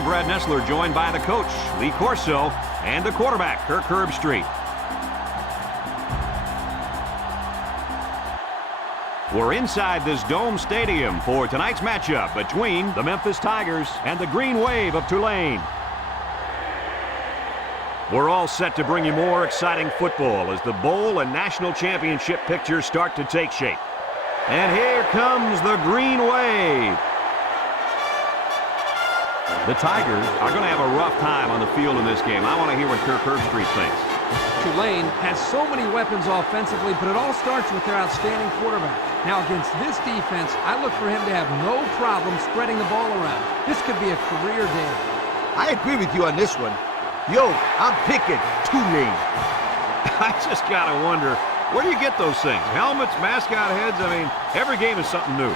I'm Brad Nessler, joined by the coach, Lee Corso, and the quarterback, Kirk Herbstreit. We're inside this dome stadium for tonight's matchup between the Memphis Tigers and the Green Wave of Tulane. We're all set to bring you more exciting football as the bowl and national championship pictures start to take shape. And here comes the Green Wave. The Tigers are going to have a rough time on the field in this game. I want to hear what Kirk Herbstreit thinks. Tulane has so many weapons offensively, but it all starts with their outstanding quarterback. Now, against this defense, I look for him to have no problem spreading the ball around. This could be a career day. I agree with you on this one. Yo, I'm picking Tulane. I just got to wonder, where do you get those things? Helmets, mascot heads? I mean, every game is something new.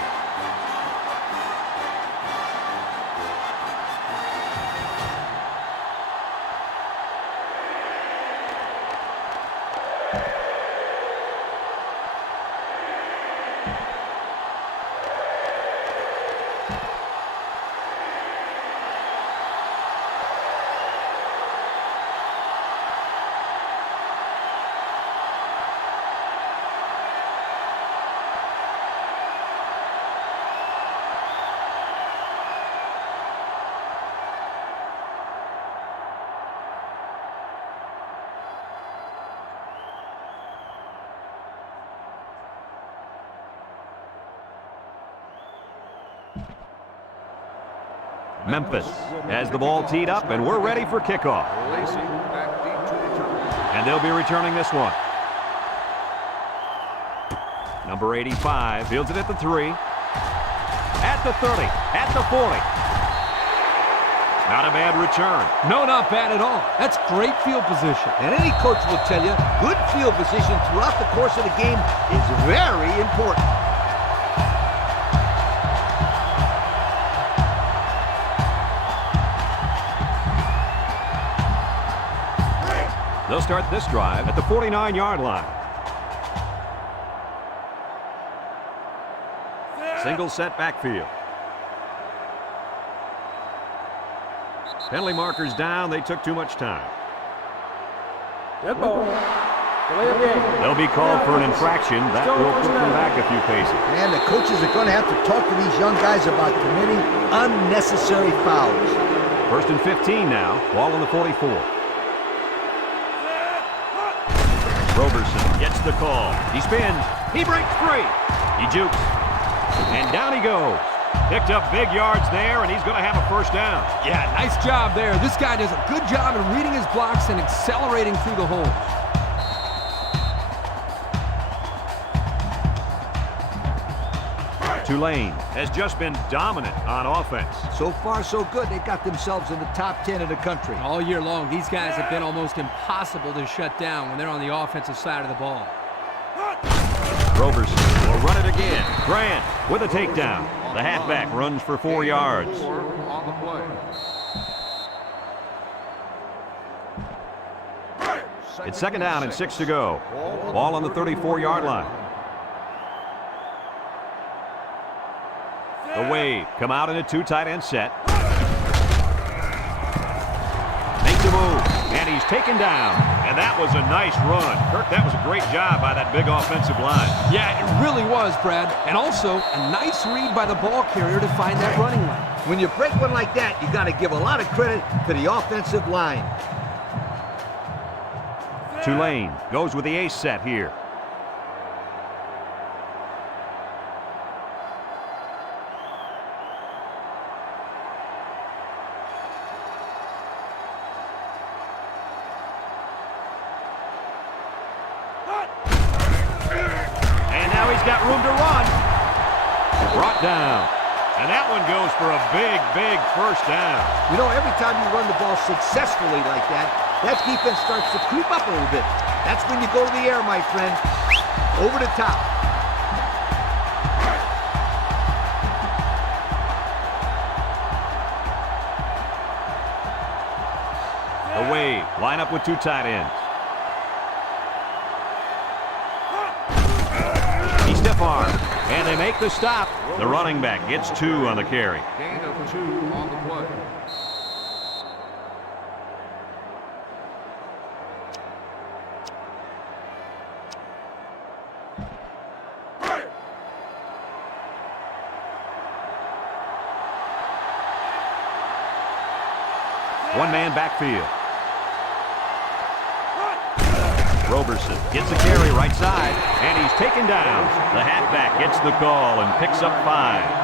Memphis has the ball teed up, and we're ready for kickoff. And they'll be returning this one. Number 85 fields it at the 3, at the 30, at the 40. Not a bad return. No, not bad at all. That's great field position. And any coach will tell you, good field position throughout the course of the game is very important. They'll start this drive at the 49-yard line. Single set backfield. Penalty markers down. They took too much time. Dead ball. Delay of game. They'll be called for an infraction. That will put them back a few paces. And the coaches are going to have to talk to these young guys about committing unnecessary fouls. First and 15 now. Ball on the 44. Roberson gets the call. He spins. He breaks free. He jukes. And down he goes. Picked up big yards there, and he's going to have a first down. Yeah, nice job there. This guy does a good job in reading his blocks and accelerating through the hole. Tulane has just been dominant on offense. So far, so good. They got themselves in the top 10 of the country. All year long, these guys have been almost impossible to shut down when they're on the offensive side of the ball. Roberson will run it again. Grant with a takedown. The halfback runs for 4 yards. On the play. It's second down and 6 to go. Ball on the 34-yard line. The wave come out in a 2 tight end set. Makes a move, and he's taken down. And that was a nice run. Kirk, that was a great job by that big offensive line. Yeah, it really was, Brad. And also, a nice read by the ball carrier to find that running lane. When you break one like that, you got to give a lot of credit to the offensive line. Tulane goes with the ace set here. Got room to run. Brought down. And that one goes for a big, big first down. You know, every time you run the ball successfully like that, that defense starts to creep up a little bit. That's when you go to the air, my friend. Over the top. The wave. Line up with 2 tight ends. Stiff arm, and they make the stop. The running back gets 2 on the carry. Gain of 2 on the play. One-man backfield. Roberson gets a carry right side, and he's taken down. The halfback gets the call and picks up 5.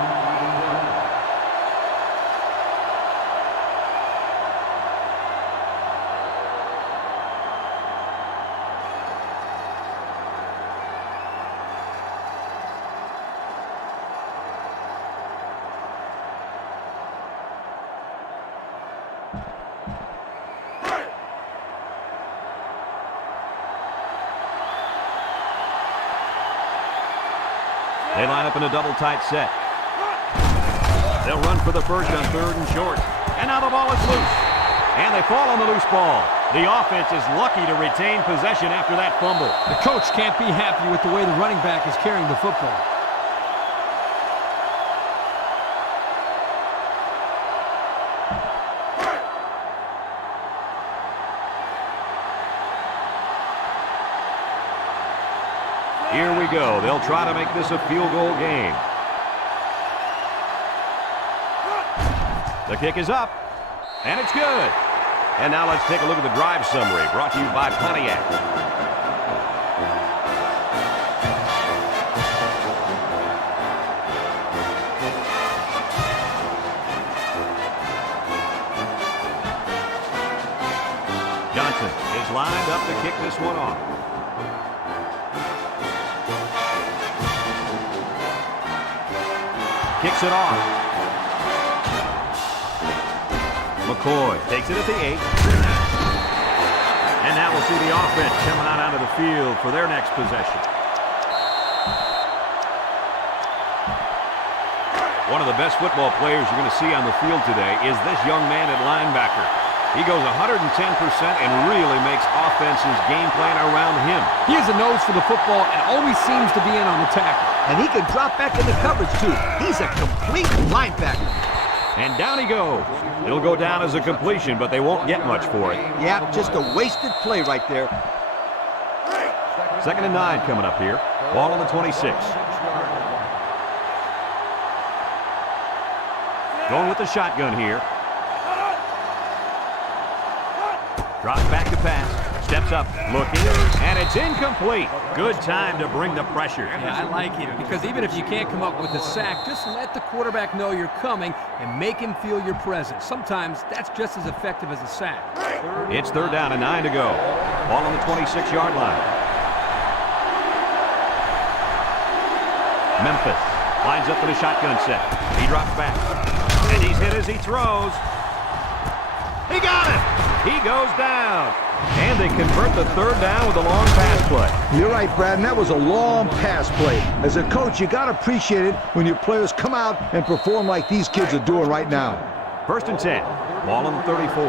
They line up in a double tight set. They'll run for the first on 3rd and short. And now the ball is loose. And they fall on the loose ball. The offense is lucky to retain possession after that fumble. The coach can't be happy with the way the running back is carrying the football. Here we go. They'll try to make this a field goal game. The kick is up, and it's good. And now let's take a look at the drive summary brought to you by Pontiac. Johnson is lined up to kick this one off. Kicks it off. McCoy takes it at the 8. And now we'll see the offense coming out onto the field for their next possession. One of the best football players you're going to see on the field today is this young man at linebacker. He goes 110% and really makes offenses game plan around him. He has a nose for the football and always seems to be in on the tackle. And he can drop back in the coverage, too. He's a complete linebacker. And down he goes. It'll go down as a completion, but they won't get much for it. Yeah, just a wasted play right there. 2nd and 9 coming up here. Ball on the 26. Going with the shotgun here. Drops back to pass. Steps up, looking, and it's incomplete. Good time to bring the pressure. Yeah, I like it, because even if you can't come up with a sack, just let the quarterback know you're coming and make him feel your presence. Sometimes that's just as effective as a sack. It's 3rd down and 9 to go. Ball on the 26-yard line. Memphis lines up for the shotgun set. He drops back. And he's hit as he throws. He got it! He goes down. And they convert the 3rd down with a long pass play. You're right, Brad, and that was a long pass play. As a coach, you got to appreciate it when your players come out and perform like these kids are doing right now. 1st and 10. Ball on the 34.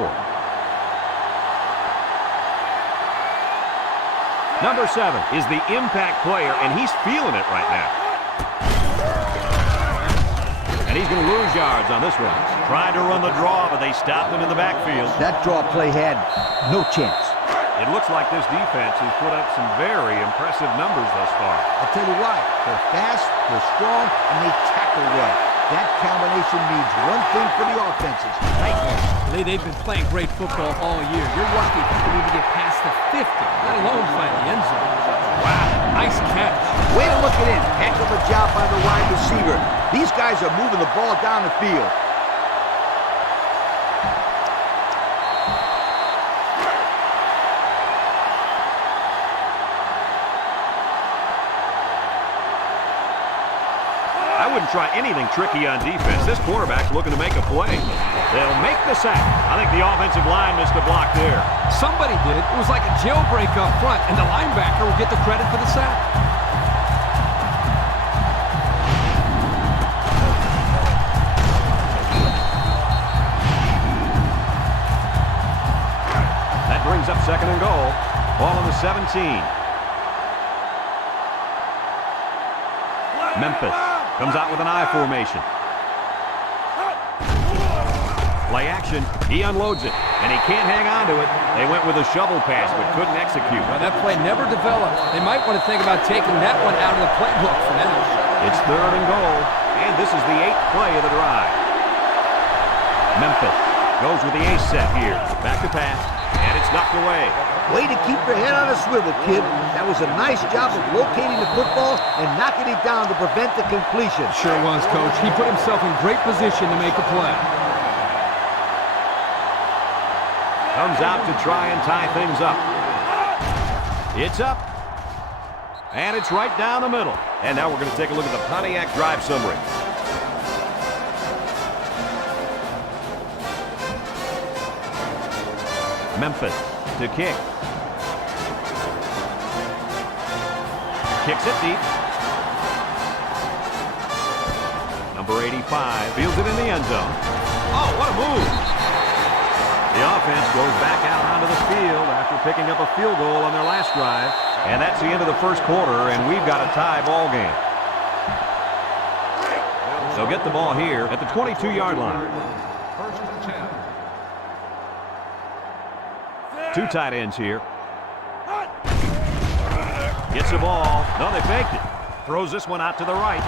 Number 7 is the impact player, and he's feeling it right now. And he's going to lose yards on this one. Tried to run the draw, but they stopped him in the backfield. That draw play had no chance. It looks like this defense has put up some very impressive numbers thus far. I'll tell you why. They're fast, they're strong, and they tackle well. That combination means one thing for the offenses: tightness. They've been playing great football all year. You're lucky if you can even get past the 50, let alone find the end zone. Wow, nice catch. Way to look it in. Heck of a job by the wide receiver. These guys are moving the ball down the field. I wouldn't try anything tricky on defense. This quarterback's looking to make a play. They'll make the sack. I think the offensive line missed a block there. Somebody did. It was like a jailbreak up front, and the linebacker will get the credit for the sack. That brings up 2nd and goal. Ball on the 17. Memphis comes out with an I formation. Play action. He unloads it, and he can't hang on to it. They went with a shovel pass, but couldn't execute. Well, that play never developed. They might want to think about taking that one out of the playbook for now. It's 3rd and goal, and this is the 8th play of the drive. Memphis goes with the ace set here. Back to pass, and it's knocked away. Way to keep your head on a swivel, kid. That was a nice job of locating the football and knocking it down to prevent the completion. Sure was, Coach. He put himself in great position to make a play. Comes out to try and tie things up. It's up. And it's right down the middle. And now we're going to take a look at the Pontiac drive summary. Memphis to kick. Kicks it deep. Number 85 fields it in the end zone. Oh, what a move. The offense goes back out onto the field after picking up a field goal on their last drive. And that's the end of the 1st quarter, and we've got a tie ball game. They'll get the ball here at the 22-yard line. 2 tight ends here. Gets the ball. No, they faked it. Throws this one out to the right.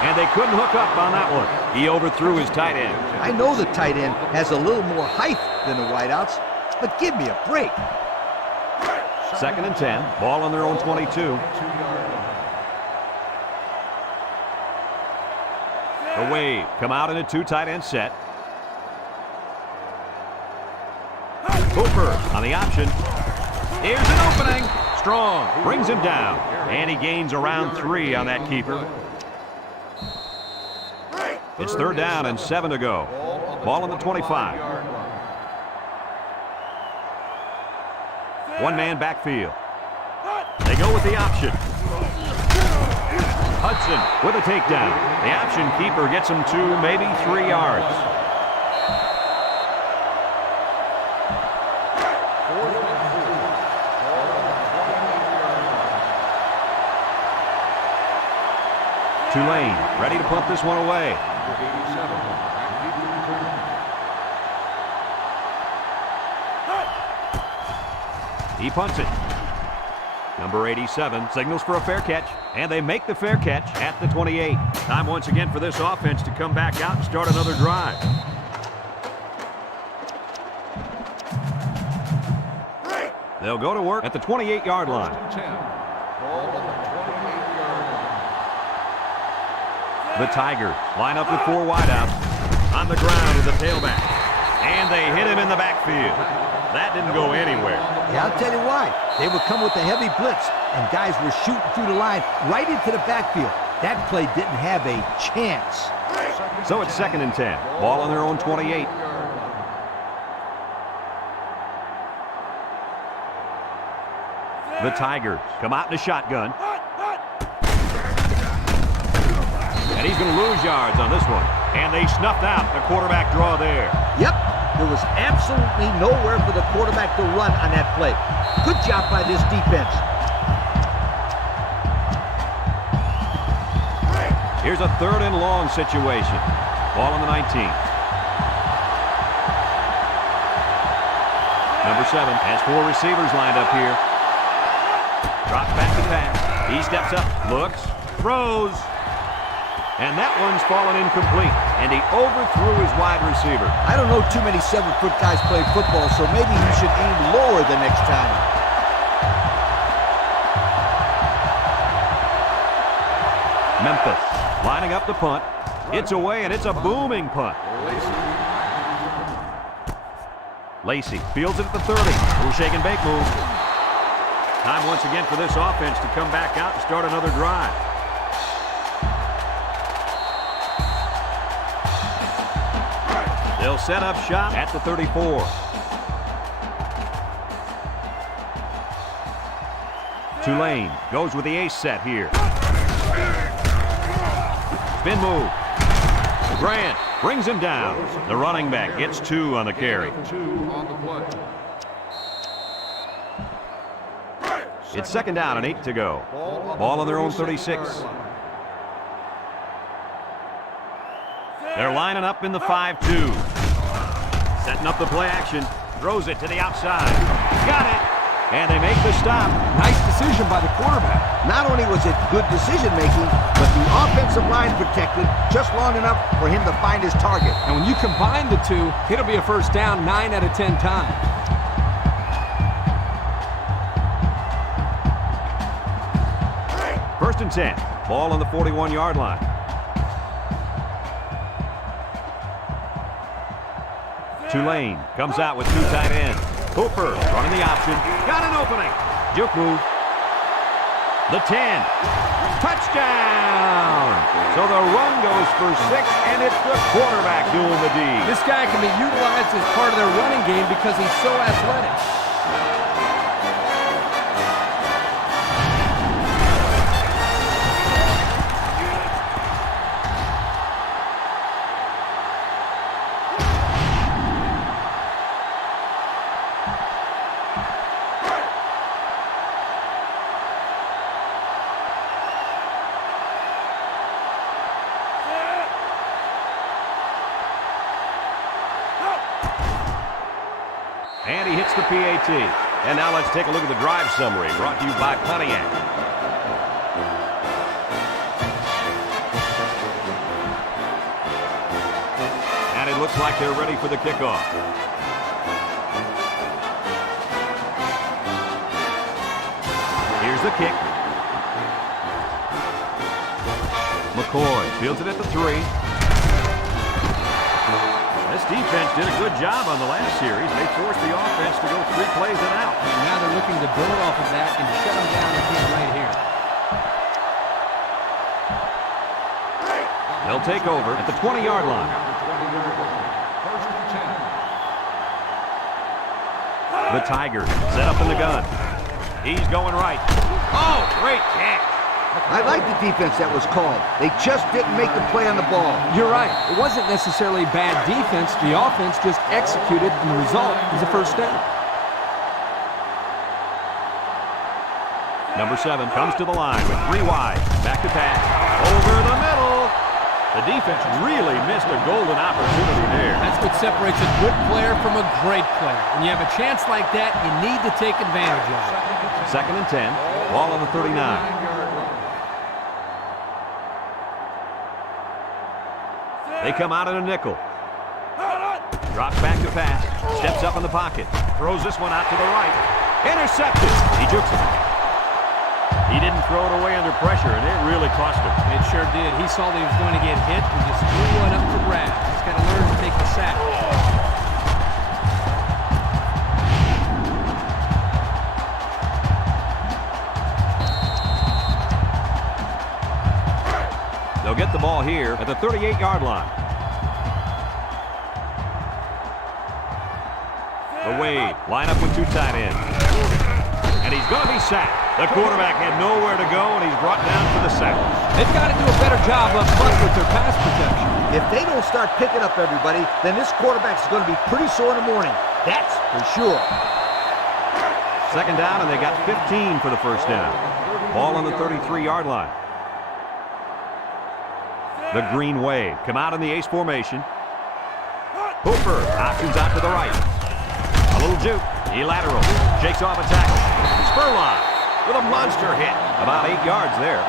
And they couldn't hook up on that one. He overthrew his tight end. I know the tight end has a little more height than the wideouts, but give me a break. 2nd and 10. Ball on their own 22. The wave. Come out in a 2 tight end set. Hooper on the option. Here's an opening. Strong brings him down. And he gains around 3 on that keeper. It's 3rd down and 7 to go. Ball on the 25. One-man backfield. They go with the option. Hudson with a takedown. The option keeper gets him 2, maybe 3 yards. Tulane ready to punt this one away. He punts it. Number 87 signals for a fair catch, and they make the fair catch at the 28. Time once again for this offense to come back out and start another drive. They'll go to work at the 28-yard line. The Tigers line up with 4 wideouts on the ground with the tailback, and they hit him in the backfield. That didn't go anywhere. Yeah, I'll tell you why. They would come with a heavy blitz, and guys were shooting through the line right into the backfield. That play didn't have a chance. So it's 2nd and 10. Ball on their own 28. The Tigers come out in a shotgun. And he's going to lose yards on this one. And they snuffed out the quarterback draw there. Yep. There was absolutely nowhere for the quarterback to run on that play. Good job by this defense. Here's a 3rd and long situation. Ball on the 19. Number 7 has 4 receivers lined up here. Drops back to pass. He steps up, looks, throws. And that one's fallen incomplete. And he overthrew his wide receiver. I don't know too many 7-foot guys play football, so maybe he should aim lower the next time. Memphis lining up the punt. It's away, and it's a booming punt. Lacey fields it at the 30. Little shake and bake move. Time once again for this offense to come back out and start another drive. They'll set up shop at the 34. Tulane goes with the ace set here. Spin move. Grant brings him down. The running back gets 2 on the carry. It's 2nd down and 8 to go. Ball on their own 36. They're lining up in the 5-2. Setting up the play action. Throws it to the outside. Got it. And they make the stop. Nice decision by the quarterback. Not only was it good decision-making, but the offensive line protected just long enough for him to find his target. And when you combine the two, it'll be a first down 9 out of 10 times. First and 10. Ball on the 41-yard line. Tulane comes out with 2 tight ends. Hooper running the option. Got an opening. Juke move. The 10. Touchdown! So the run goes for 6, and it's the quarterback doing the deed. This guy can be utilized as part of their running game because he's so athletic. And he hits the PAT. And now let's take a look at the drive summary brought to you by Pontiac. And it looks like they're ready for the kickoff. Here's the kick. McCoy fields it at the 3. This defense did a good job on the last series. They forced the offense to go 3 plays and out. And now they're looking to build off of that and shut them down again right here. They'll take over at the 20-yard line. The Tigers set up in the gun. He's going right. Oh, great catch. I like the defense that was called. They just didn't make the play on the ball. You're right. It wasn't necessarily bad defense. The offense just executed, and the result was a first down. Number 7 comes to the line with 3 wide. Back to pass. Over the middle. The defense really missed a golden opportunity there. That's what separates a good player from a great player. When you have a chance like that, you need to take advantage of it. 2nd and 10. Ball on the 39. They come out in a nickel. Drops back to pass. Steps up in the pocket. Throws this one out to the right. Intercepted. He jukes it. He didn't throw it away under pressure, and it really cost him. It sure did. He saw that he was going to get hit and just threw one up for grabs. He's got to learn to take the sack. They'll get the ball here at the 38-yard line. The Wade line up with 2 tight ends. And he's going to be sacked. The quarterback had nowhere to go, and he's brought down for the sack. They've got to do a better job up front with their pass protection. If they don't start picking up everybody, then this quarterback's going to be pretty sore in the morning. That's for sure. 2nd down, and they got 15 for the first down. Ball on the 33-yard line. The Green Wave come out in the ace formation. Hooper options out to the right. A little juke. He lateral. Shakes off a tackle. Spurlock with a monster hit. About 8 yards there.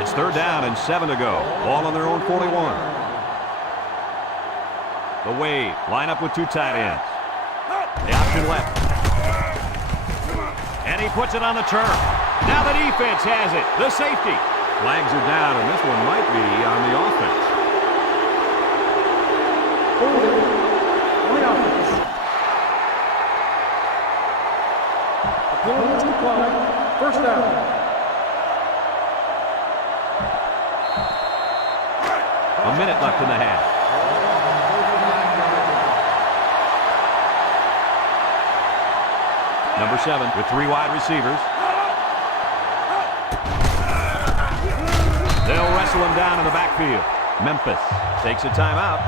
It's 3rd down and 7 to go. Ball on their own 41. The Wave line up with 2 tight ends. The option left. And he puts it on the turf. Now the defense has it. The safety. Flags are down, and this one might be on the offense. On the offense. The penalty is declined. First down. A minute left in the half. Number 7 with 3 wide receivers. They'll wrestle him down in the backfield. Memphis takes a timeout.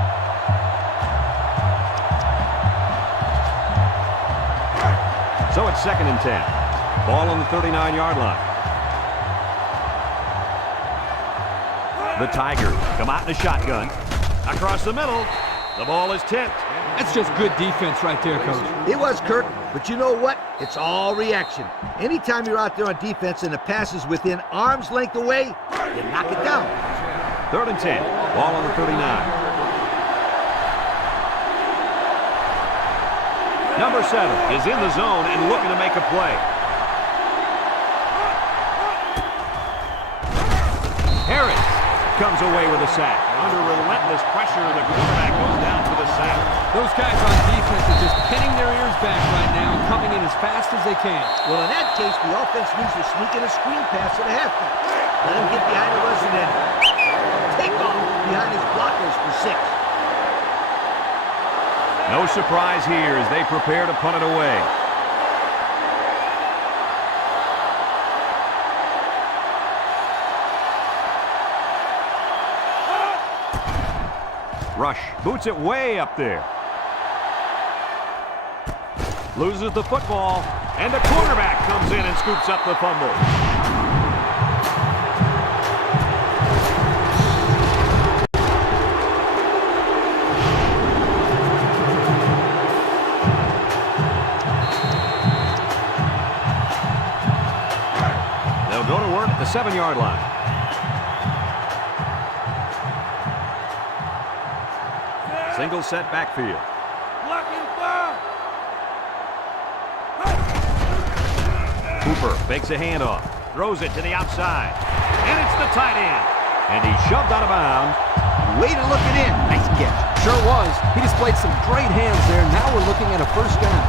So it's 2nd and 10. Ball on the 39-yard line. The Tigers come out in a shotgun. Across the middle. The ball is tipped. That's just good defense right there, Coach. It was, Kirk, but you know what? It's all reaction. Anytime you're out there on defense and the pass is within arm's length away, you knock it down. 3rd and 10. Ball on the 39. Number 7 is in the zone and looking to make a play. Harris comes away with a sack. Under relentless pressure, the quarterback goes down for the sack. Those guys on defense are just pinning their ears back right now and coming in as fast as they can. Well, in that case, the offense needs to sneak in a screen pass at a halfback. Let him get behind the rush and then take off behind his blockers for 6. No surprise here as they prepare to punt it away. Rush boots it way up there. Loses the football, and the quarterback comes in and scoops up the fumble. They'll go to work at the 7-yard line. Single set backfield. Cooper fakes a handoff, throws it to the outside, and it's the tight end. And he's shoved out of bounds. Way to look it in. Nice catch. Sure was. He displayed some great hands there. Now we're looking at a first down.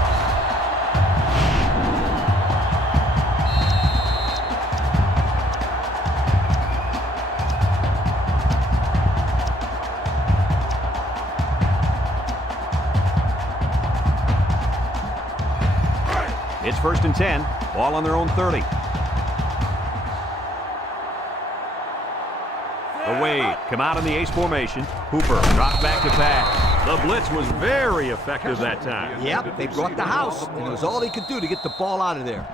It's 1st and 10. Ball on their own 30. The Wade come out in the ace formation. Hooper drops back to pass. The blitz was very effective that time. Yep, they brought the house, and it was all they could do to get the ball out of there.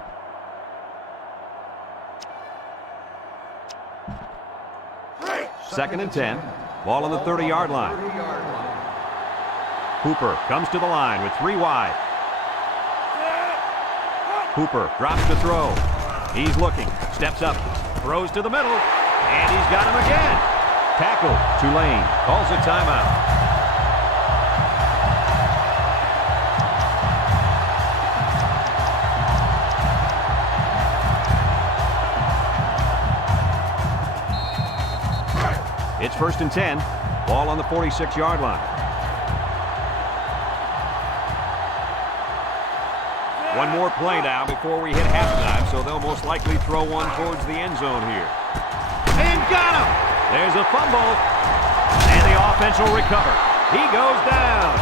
Second and 10. Ball on the 30-yard line. Hooper comes to the line with 3 wide. Hooper drops to throw. He's looking, steps up, throws to the middle, and he's got him again. Tackle. Tulane calls a timeout. It's 1st and 10. Ball on the 46-yard line. One more play now before we hit halftime, so they'll most likely throw one towards the end zone here. And got him! There's a fumble, and the offense will recover. He goes down.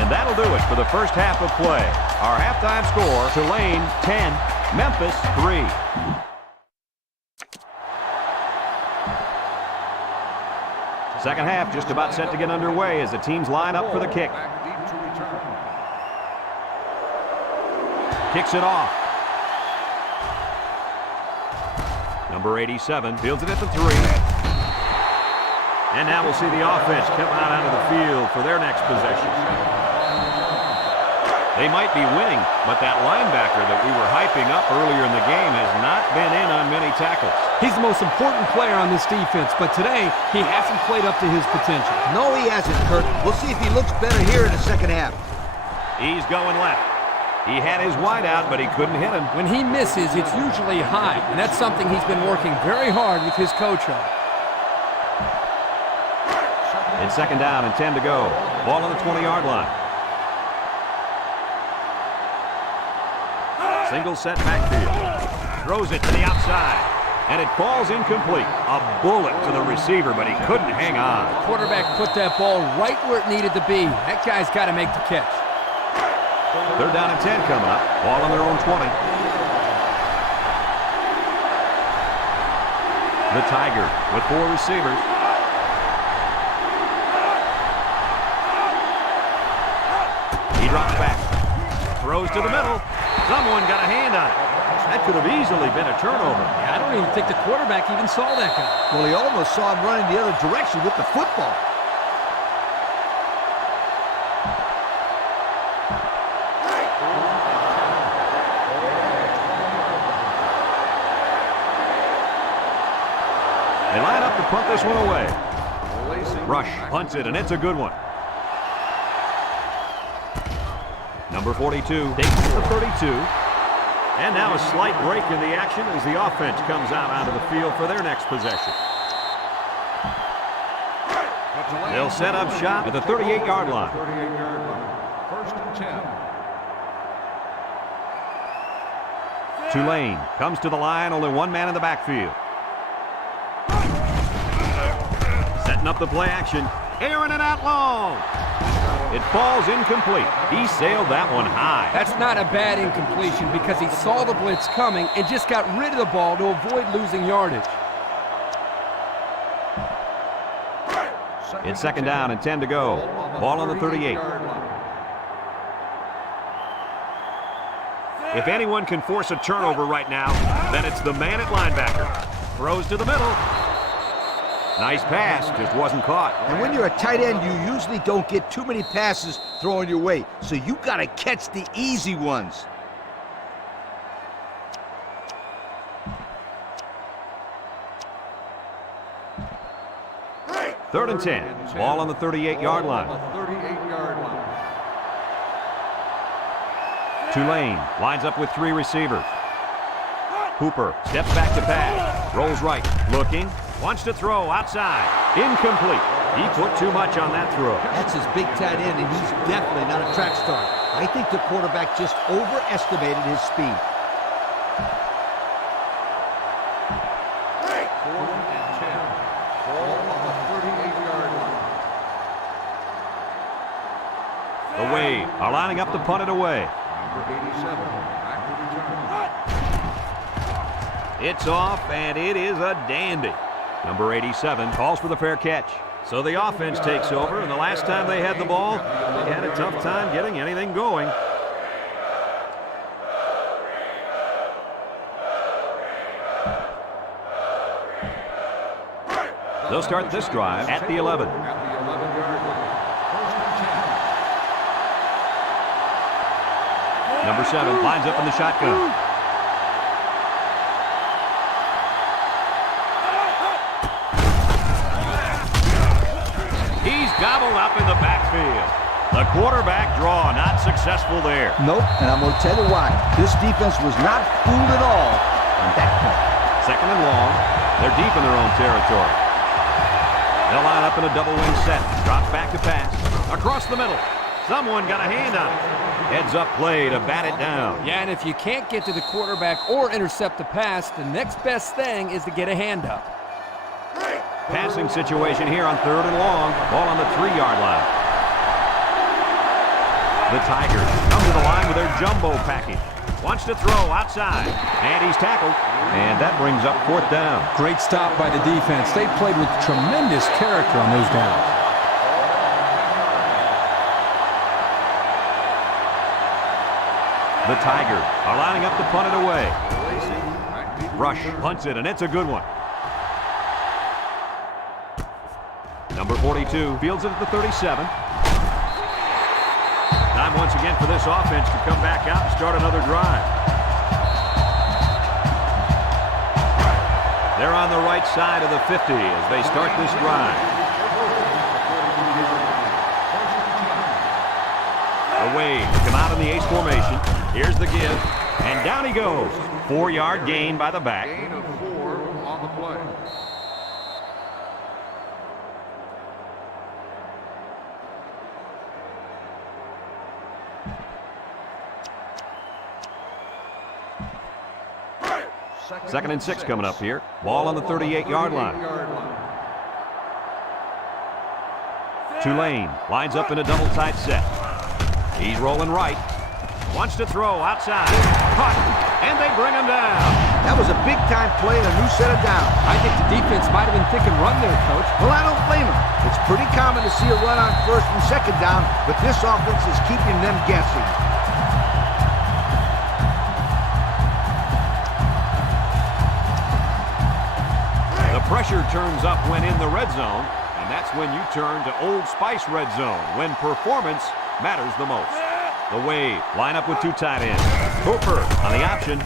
And that'll do it for the first half of play. Our halftime score, Tulane 10, Memphis 3. Second half just about set to get underway as the teams line up for the kick. Kicks it off. Number 87 fields it at the 3. And now we'll see the offense come out of the field for their next possession. They might be winning, but that linebacker that we were hyping up earlier in the game has not been in on many tackles. He's the most important player on this defense, but today he hasn't played up to his potential. No, he hasn't, Kirk. We'll see if he looks better here in the second half. He's going left. He had his wide out, but he couldn't hit him. When he misses, it's usually high, and that's something he's been working very hard with his coach on. It's 2nd down and 10 to go. Ball on the 20-yard line. Single set backfield. Throws it to the outside. And it falls incomplete. A bullet to the receiver, but he couldn't hang on. The quarterback put that ball right where it needed to be. That guy's got to make the catch. 3rd down and 10 coming up. Ball on their own 20. The Tigers with 4 receivers. He drops back. Throws to the middle. Someone got a hand on it. That could have easily been a turnover. I don't even think the quarterback even saw that guy. Well, he almost saw him running the other direction with the football. They line up to punt this one away. Rush punts it, and it's a good one. Number 42 takes the 32. And now a slight break in the action as the offense comes out onto the field for their next possession. They'll set up shop at the 38-yard line. 1st and 10. Tulane comes to the line, only one man in the backfield. Setting up the play action. Airing it out long. It falls incomplete. He sailed that one high. That's not a bad incompletion because he saw the blitz coming and just got rid of the ball to avoid losing yardage. It's 2nd down and 10 to go. Ball on the 38. If anyone can force a turnover right now, then it's the man at linebacker. Throws to the middle. Nice pass, just wasn't caught. And when you're a tight end, you usually don't get too many passes thrown your way. So you got to catch the easy ones. Third and 10. Ball on the 38-yard line. Tulane lines up with 3 receivers. Hooper steps back to pass. Rolls right. Looking. Wants to throw outside. Incomplete. He put too much on that throw. That's his big tight end, and he's definitely not a track star. I think the quarterback just overestimated his speed. 4th and 10. Ball on the 38-yard line. The Wave are lining up to punt it away. Number 87, back to return. It's off, and it is a dandy. Number 87 calls for the fair catch. So the offense takes over, and the last time they had the ball, they had a tough time getting anything going. They'll start this drive at the 11. At the 11-yard line. First and 10. Number 7 lines up in the shotgun. He's gobbled up in the backfield. The quarterback draw not successful there. Nope, and I'm going to tell you why. This defense was not fooled at all on that point. Second and long. They're deep in their own territory. They'll line up in a double wing set. Drop back to pass. Across the middle. Someone got a hand on it. Heads up play to bat it down. Yeah, and if you can't get to the quarterback or intercept the pass, the next best thing is to get a hand up. Passing situation here on third and long. Ball on the 3-yard line. The Tigers come to the line with their jumbo package. Wants to throw outside. And he's tackled. And that brings up fourth down. Great stop by the defense. They played with tremendous character on those downs. The Tigers are lining up to punt it away. Rush punts it, and it's a good one. Number 42 fields it at the 37. Time once again for this offense to come back out and start another drive. They're on the right side of the 50 as they start this drive. Away, come out in the ace formation. Here's the give, and down he goes. 4-yard gain by the back. Gain of 4 on the play. Second and 6 coming up here. Ball on the 38-yard line. Tulane lines up in a double tight set. He's rolling right. Wants to throw outside. Caught. And they bring him down. That was a big-time play and a new set of downs. I think the defense might have been thinking run there, Coach. Well, I don't blame him. It's pretty common to see a run on first and second down, but this offense is keeping them guessing. The pressure turns up when in the red zone, and that's when you turn to Old Spice red zone, when performance matters the most. The Wave line up with 2 tight ends. Hooper on the option.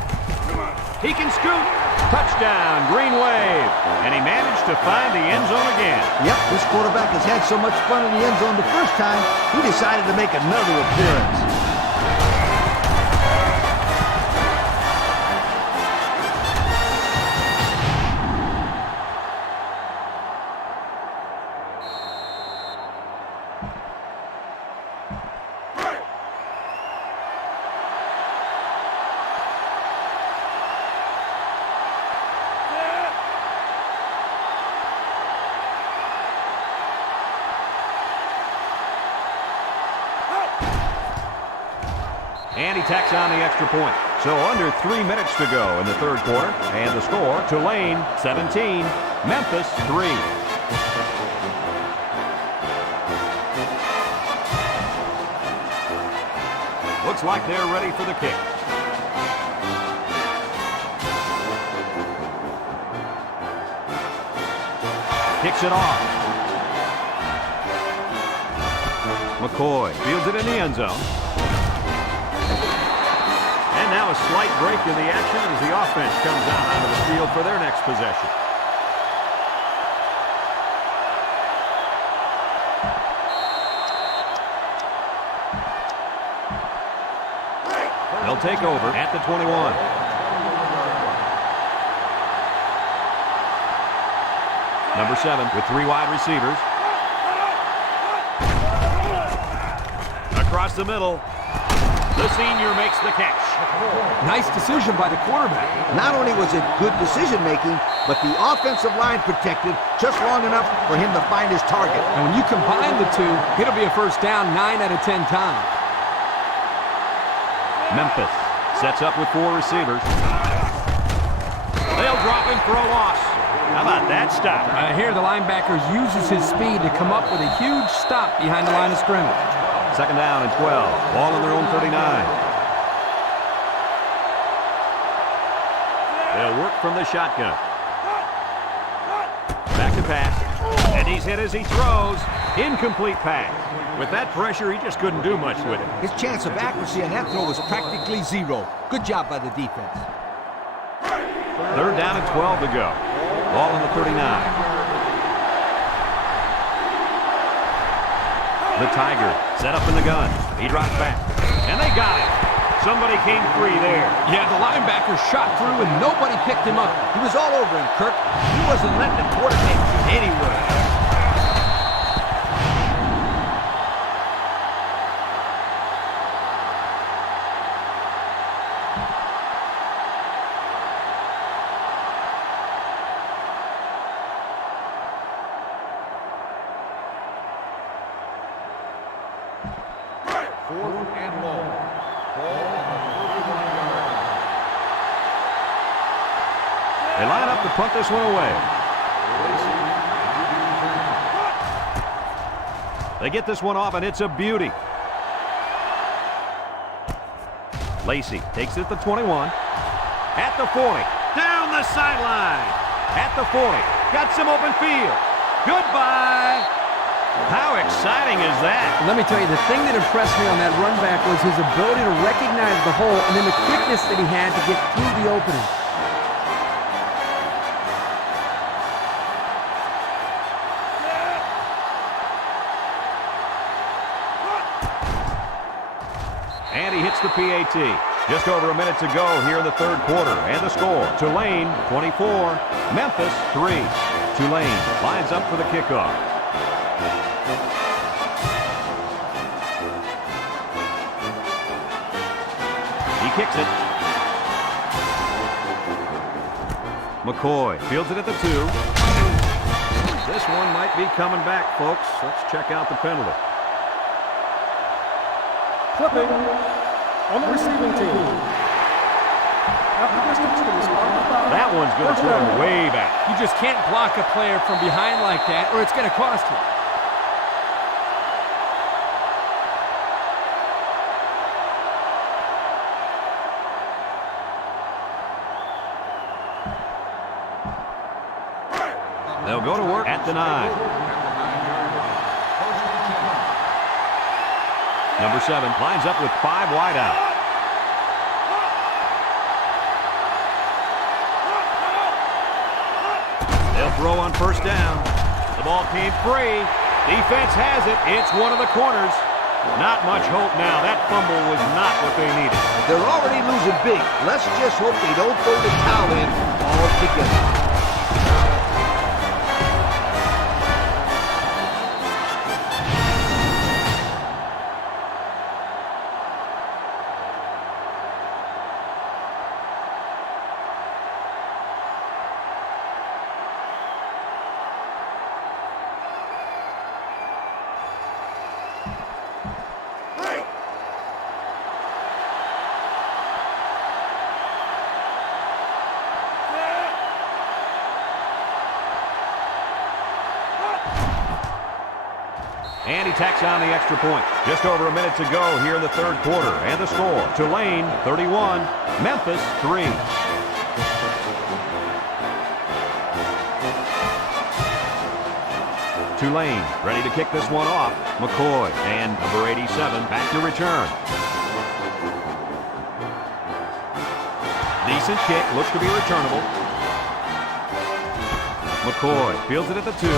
He can scoot. Touchdown, Green Wave. And he managed to find the end zone again. Yep, this quarterback has had so much fun in the end zone the first time, he decided to make another appearance. And he tacks on the extra point. So under 3 minutes to go in the third quarter. And the score, Tulane 17, Memphis 3. Looks like they're ready for the kick. Kicks it off. McCoy fields it in the end zone. And now a slight break in the action as the offense comes out onto the field for their next possession. They'll take over at the 21. Number 7 with 3 wide receivers. Across the middle. The senior makes the catch. Nice decision by the quarterback. Not only was it good decision-making, but the offensive line protected just long enough for him to find his target. And when you combine the two, it'll be a first down 9 out of 10 times. Memphis sets up with 4 receivers. They'll drop him for a loss. How about that stop? Here the linebacker uses his speed to come up with a huge stop behind the line of scrimmage. Second down and 12. Ball on their own 39. They'll work from the shotgun. Back to pass. And he's hit as he throws. Incomplete pass. With that pressure, he just couldn't do much with it. His chance of accuracy on that throw was practically zero. Good job by the defense. Third down and 12 to go. Ball on the 39. The Tiger set up in the gun. He drops back. And they got him. Somebody came free there. Yeah, the linebacker shot through and nobody picked him up. He was all over him, Kirk. He wasn't letting the quarterback get anywhere. Fourth and long. Ball on the 31-yard line. They line up to punt this one away. They get this one off, and it's a beauty. Lacey takes it at the 21. At the 40. Down the sideline. At the 40. Got some open field. Goodbye. How exciting is that? Let me tell you, the thing that impressed me on that run back was his ability to recognize the hole and then the quickness that he had to get through the opening. And he hits the PAT. Just over a minute to go here in the third quarter. And the score, Tulane 24, Memphis 3. Tulane lines up for the kickoff. He kicks it. McCoy fields it at the 2. This one might be coming back, folks. Let's check out the penalty. Clipping on the receiving team. After distance to the spot. That one's going to throw him way back. You just can't block a player from behind like that or it's going to cost you. They'll go to work at the 9. Number 7 lines up with 5 wide out. They'll throw on first down. The ball came free. Defense has it. It's one of the corners. Not much hope now. That fumble was not what they needed. They're already losing big. Let's just hope they don't throw the towel in altogether. And he tacks on the extra point. Just over a minute to go here in the third quarter. And the score, Tulane 31, Memphis 3. Tulane ready to kick this one off. McCoy and number 87 back to return. Decent kick, looks to be returnable. McCoy fields it at the 2.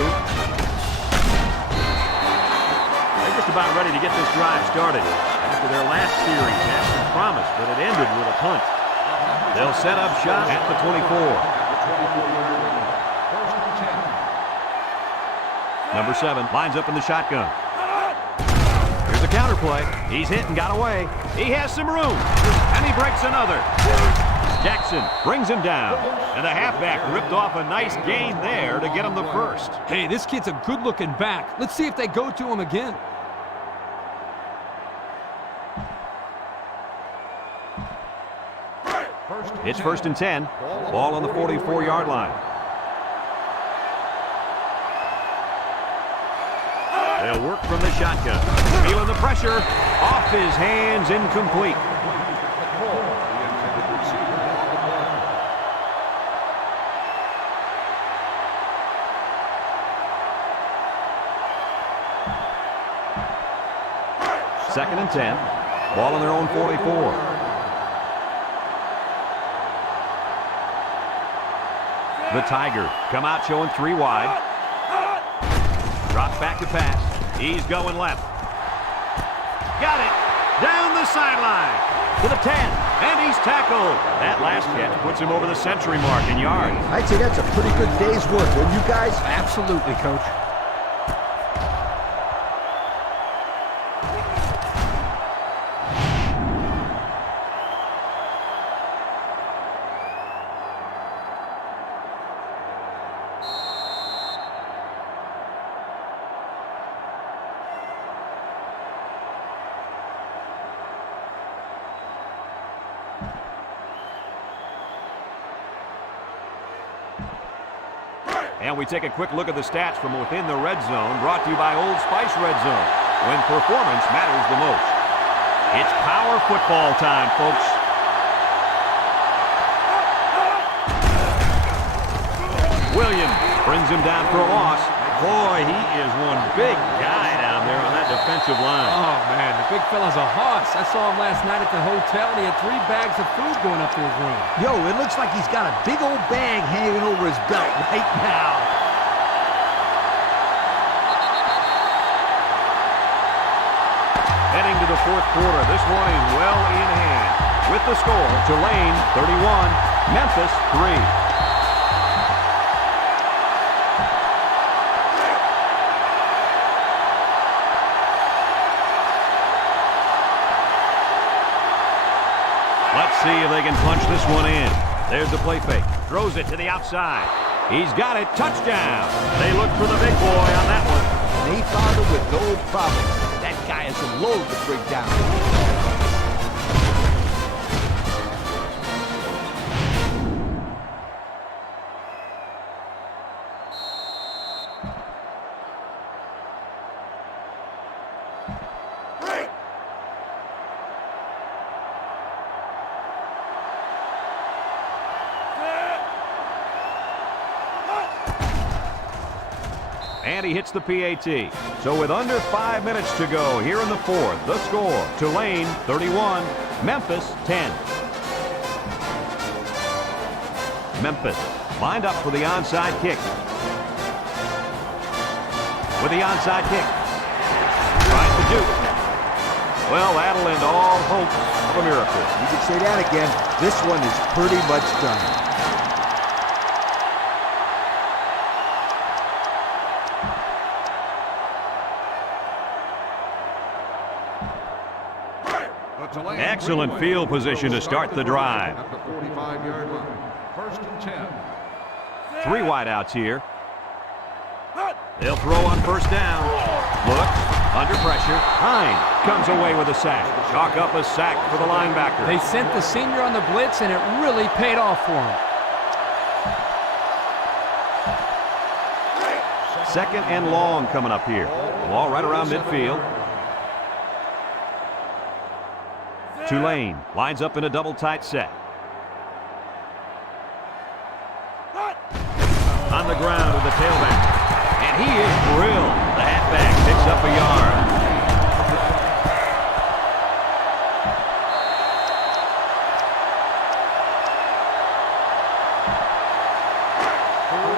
Just about ready to get this drive started. After their last series had some promise, but it ended with a punt. They'll set up shop at the 24. Number 7 lines up in the shotgun. Here's a counter play. He's hit and got away. He has some room, and he breaks another. Jackson brings him down. And the halfback ripped off a nice gain there to get him the first. Hey, this kid's a good-looking back. Let's see if they go to him again. It's 1st and 10. Ball on the 44-yard line. They'll work from the shotgun. Feeling the pressure. Off his hands, incomplete. Second and 10. Ball on their own 44. The Tigers come out showing 3 wide. Drops back to pass. He's going left. Got it. Down the sideline. To the 10. And he's tackled. That last catch puts him over the century mark in yards. I'd say that's a pretty good day's work, wouldn't you guys? Absolutely, Coach. And we take a quick look at the stats from within the red zone, brought to you by Old Spice Red Zone, when performance matters the most. It's power football time, folks. Williams brings him down for a loss. Boy, he is one big guy down there on that defensive line. Oh, man, the big fella's a hoss. I saw him last night at the hotel, and he had 3 bags of food going up to his room. Yo, it looks like he's got a big old bag hanging over his belt right now. Heading to the 4th quarter, this one is well in hand. With the score, Tulane 31, Memphis 3. Let's see if they can punch this one in. There's the play fake. Throws it to the outside. He's got it. Touchdown. They look for the big boy on that one. They found him with no problem. That guy is a load to bring down. And he hits the PAT. So with under 5 minutes to go here in the 4th, the score, Tulane 31, Memphis 10. Memphis lined up for the onside kick. With the onside kick. Tries to do. Well, that'll end all hope of a miracle. You can say that again. This one is pretty much done. Excellent field position to start the drive. At the 45-yard line. 1st and 10. 3 wideouts here. They'll throw on 1st down. Looks, under pressure. Hines comes away with a sack. Chalk up a sack for the linebacker. They sent the senior on the blitz, and it really paid off for him. 2nd and long coming up here. Ball right around midfield. Tulane lines up in a double tight set. On the ground with the tailback. And he is drilled. The halfback picks up a yard.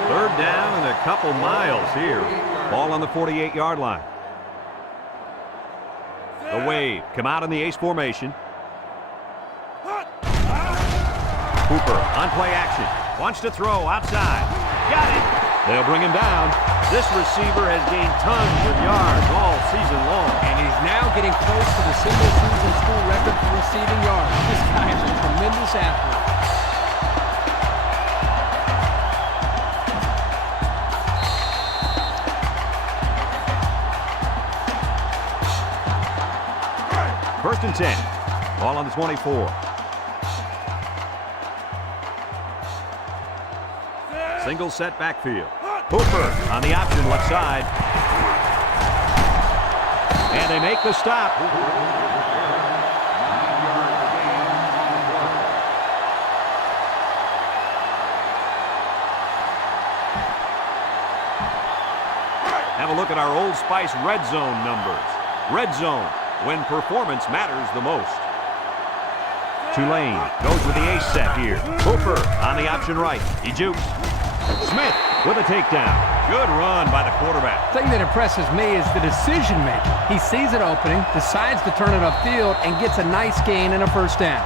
Third down and a couple miles here. Ball on the 48-yard line. The wave come out in the ace formation. Cooper on play action. Wants to throw outside. Got it. They'll bring him down. This receiver has gained tons of yards all season long. And he's now getting close to the single-season school record for receiving yards. This guy is a tremendous athlete. First and 10. Ball on the 24. Single set backfield. Hooper on the option left side. And they make the stop. Have a look at our Old Spice red zone numbers. Red zone, when performance matters the most. Tulane goes with the ace set here. Hooper on the option right. He jukes. Smith with a takedown. Good run by the quarterback. The thing that impresses me is the decision making. He sees an opening, decides to turn it upfield, and gets a nice gain and a first down.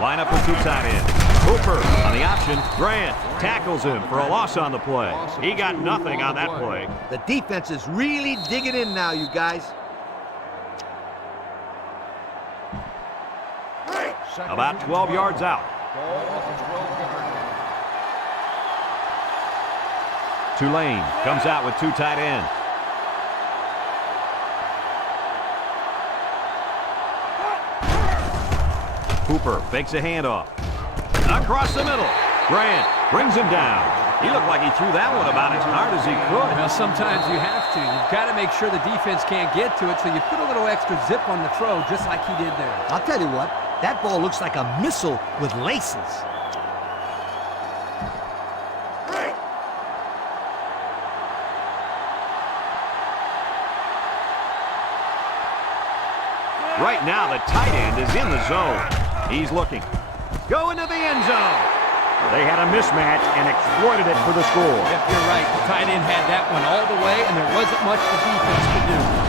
Line up with two tight ends. Hooper on the option. Grant tackles him for a loss on the play. He got nothing on that play. The defense is really digging in now, you guys. About 12 yards out. Tulane comes out with two tight ends. Hooper fakes a handoff. Across the middle. Grant brings him down. He looked like he threw that one about as hard as he could. Well, sometimes you have to. You've got to make sure the defense can't get to it, so you put a little extra zip on the throw, just like he did there. I'll tell you what, that ball looks like a missile with laces. Right now, the tight end is in the zone. He's looking. Go into the end zone. They had a mismatch and exploited it for the score. Yep, you're right. The tight end had that one all the way, and there wasn't much the defense could do.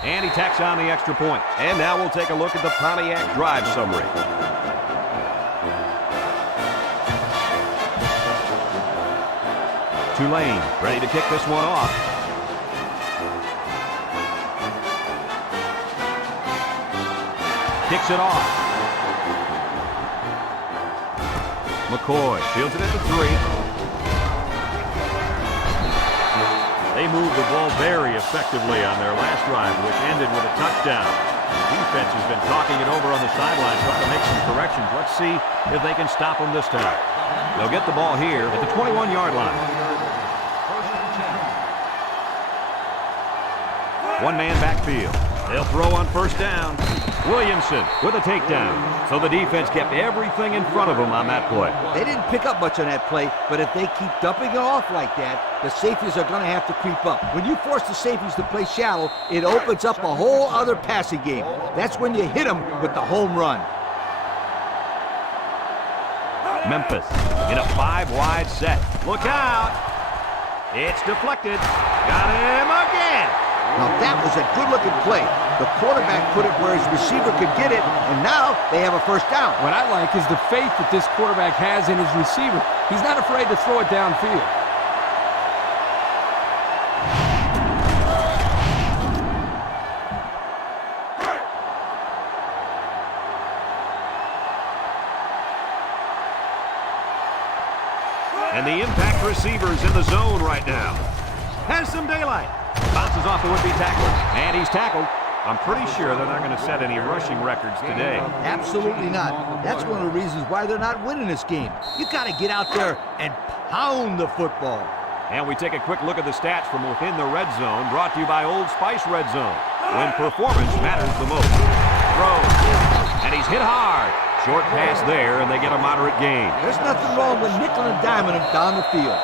And he tacks on the extra point. And now we'll take a look at the Pontiac drive summary. Tulane ready to kick this one off. Kicks it off. McCoy fields it at the 3. They moved the ball very effectively on their last drive, which ended with a touchdown. The defense has been talking it over on the sideline, trying to make some corrections. Let's see if they can stop them this time. They'll get the ball here at the 21-yard line. One-man backfield. They'll throw on first down. Williamson with a takedown. So the defense kept everything in front of them on that play. They didn't pick up much on that play, but if they keep dumping it off like that, the safeties are going to have to creep up. When you force the safeties to play shallow, it opens up a whole other passing game. That's when you hit them with the home run. Memphis in a 5-wide set. Look out! It's deflected. Got him again! Now that was a good-looking play. The quarterback put it where his receiver could get it, and now they have a first down. What I like is the faith that this quarterback has in his receiver. He's not afraid to throw it downfield. And the impact receiver's in the zone right now. Has some daylight. Bounces off the would-be tackler. And he's tackled. I'm pretty sure they're not going to set any rushing records today. Absolutely not. That's one of the reasons why they're not winning this game. You got to get out there and pound the football. And we take a quick look at the stats from within the red zone, brought to you by Old Spice Red Zone. When performance matters the most. Throws. And he's hit hard. Short pass there, and they get a moderate gain. There's nothing wrong with nickel and diming him down the field.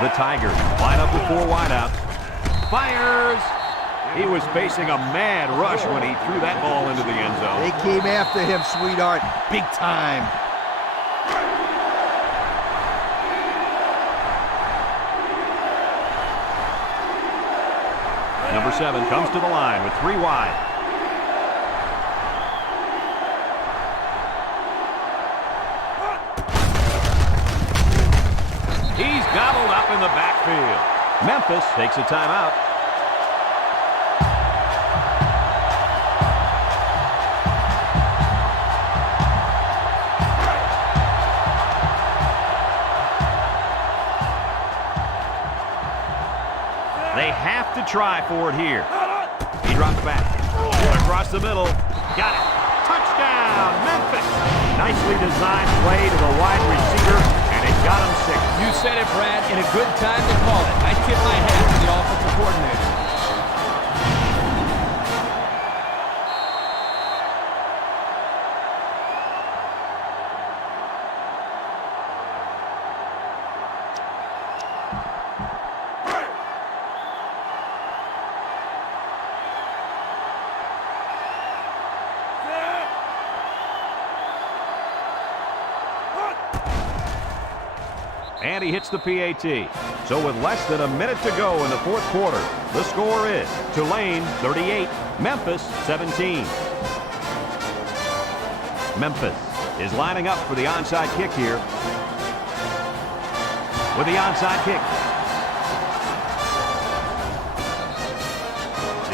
The Tigers line up with 4 wideouts. Fires! He was facing a mad rush when he threw that ball into the end zone. They came after him, sweetheart. Big time. Number 7 comes to the line with 3 wide. He's gobbled up in the backfield. Memphis takes a timeout. They have to try for it here. He drops back. Across the middle. Got it. Touchdown, Memphis. Nicely designed play to the wide receiver, and it got him 6. You said it, Brad, and a good time to call it. I tip my hat to the offensive coordinator. And he hits the PAT. So with less than a minute to go in the 4th quarter, the score is Tulane 38, Memphis 17. Memphis is lining up for the onside kick here. With the onside kick.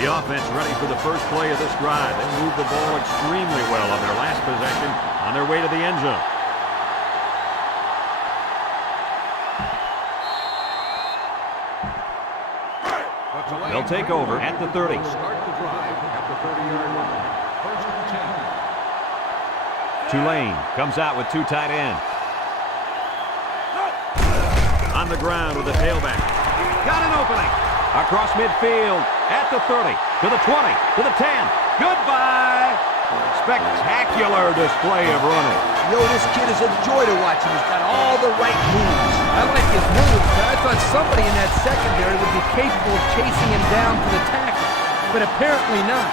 The offense ready for the first play of this drive. They moved the ball extremely well on their last possession on their way to the end zone. They'll take over at the 30. Start the drive at the 30-yard line. First and 10. Tulane comes out with 2 tight ends. On the ground with the tailback. Got an opening. Across midfield at the 30, to the 20, to the 10. Goodbye. Spectacular display of running. Yo, this kid is a joy to watch him. He's got all the right moves. I like his moves, but I thought somebody in that secondary would be capable of chasing him down for the tackle, but apparently not.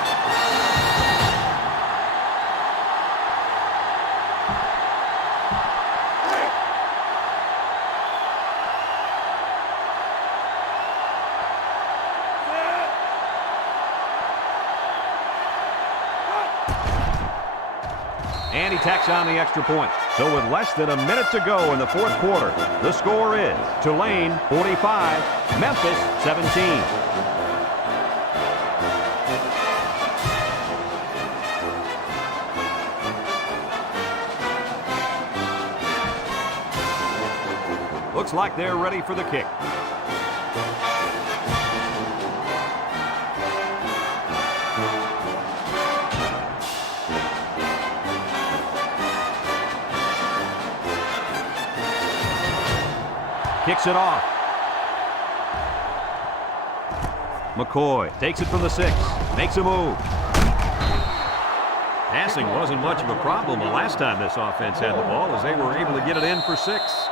And he tacks on the extra point. So with less than a minute to go in the 4th quarter, the score is Tulane 45, Memphis 17. Looks like they're ready for the kick. Kicks it off. McCoy takes it from the 6. Makes a move. Passing wasn't much of a problem the last time this offense had the ball, as they were able to get it in for 6.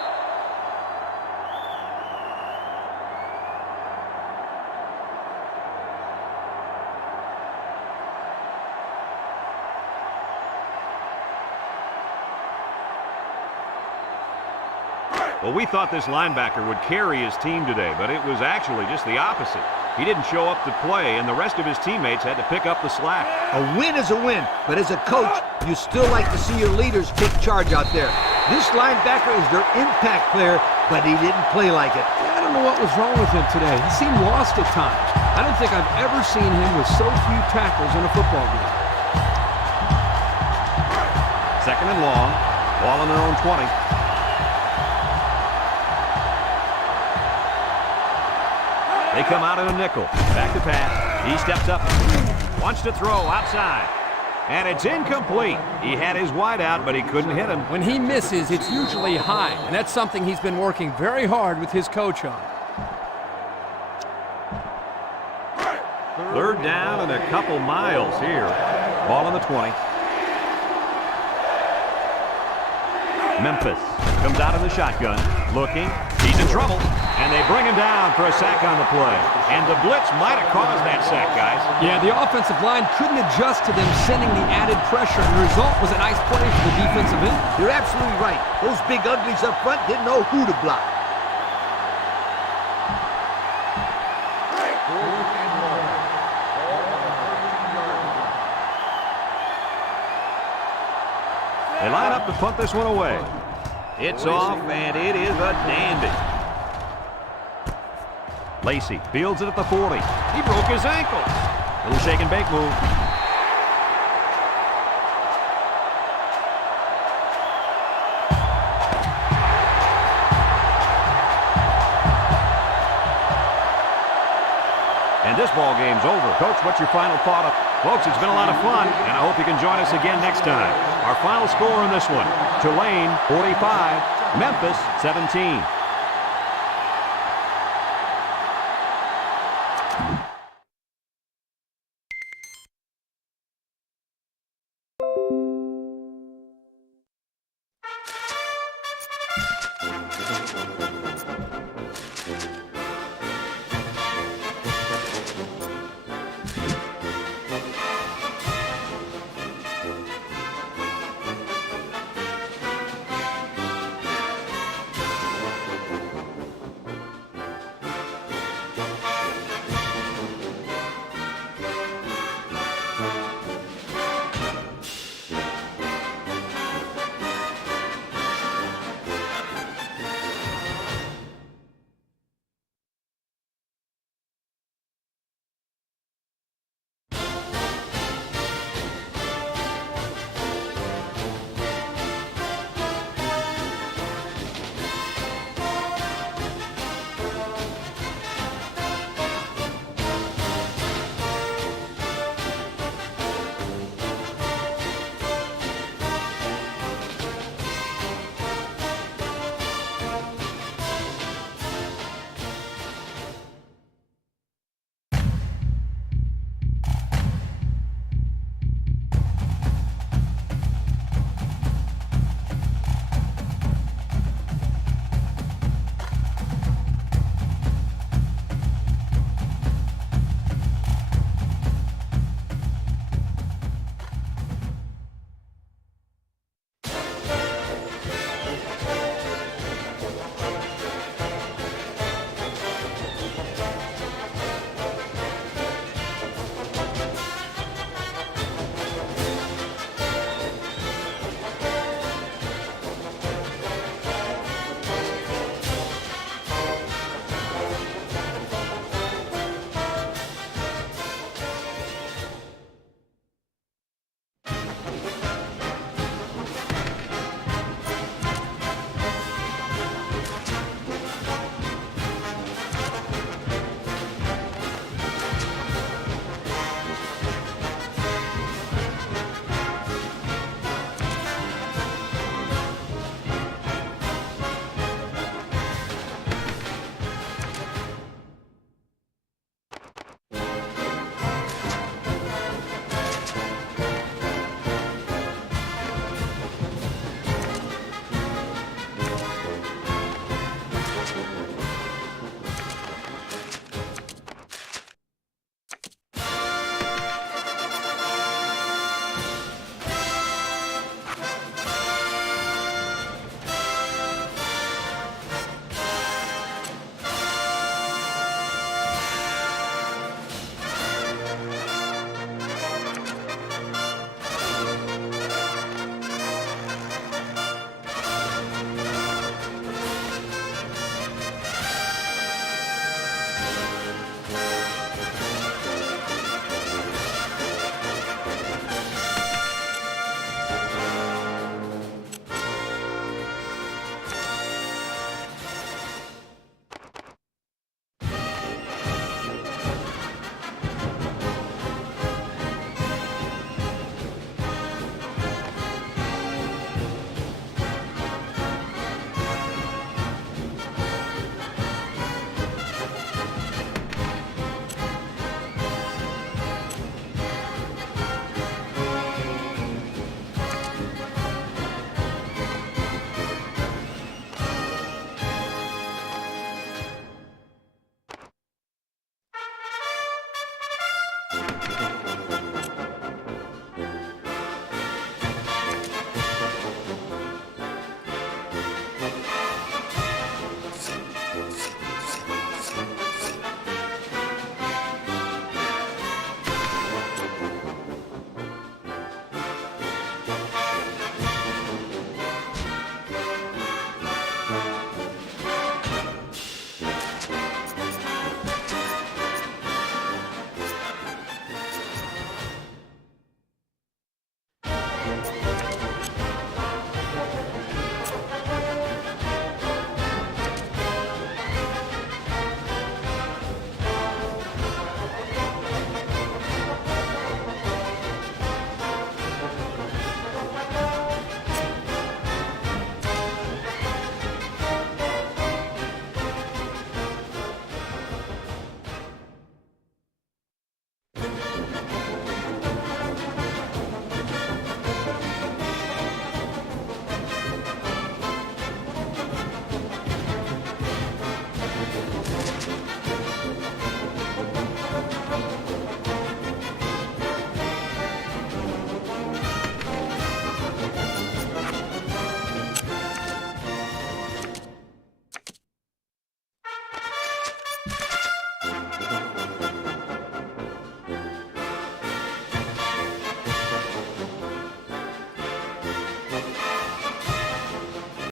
Well, we thought this linebacker would carry his team today, but it was actually just the opposite. He didn't show up to play, and the rest of his teammates had to pick up the slack. A win is a win, but as a coach, you still like to see your leaders take charge out there. This linebacker is their impact player, but he didn't play like it. I don't know what was wrong with him today. He seemed lost at times. I don't think I've ever seen him with so few tackles in a football game. 2nd and long. Ball on their own 20. They come out in a nickel. Back to pass. He steps up. Wants to throw outside. And it's incomplete. He had his wide out, but he couldn't hit him. When he misses, it's usually high, and that's something he's been working very hard with his coach on. 3rd down and a couple miles here. Ball on the 20. Memphis comes out in the shotgun. Looking. He's in trouble, and they bring him down for a sack on the play. And the blitz might have caused that sack, guys. Yeah, the offensive line couldn't adjust to them sending the added pressure, and the result was a nice play for the defensive end. You're absolutely right. Those big uglies up front didn't know who to block. They line up to punt this one away. It's off, and it is a dandy. Lacey fields it at the 40. He broke his ankle. Little shake and bake move. And this ball game's over. Coach, what's your final thought of? Folks, it's been a lot of fun, and I hope you can join us again next time. Our final score in this one, Tulane 45, Memphis 17.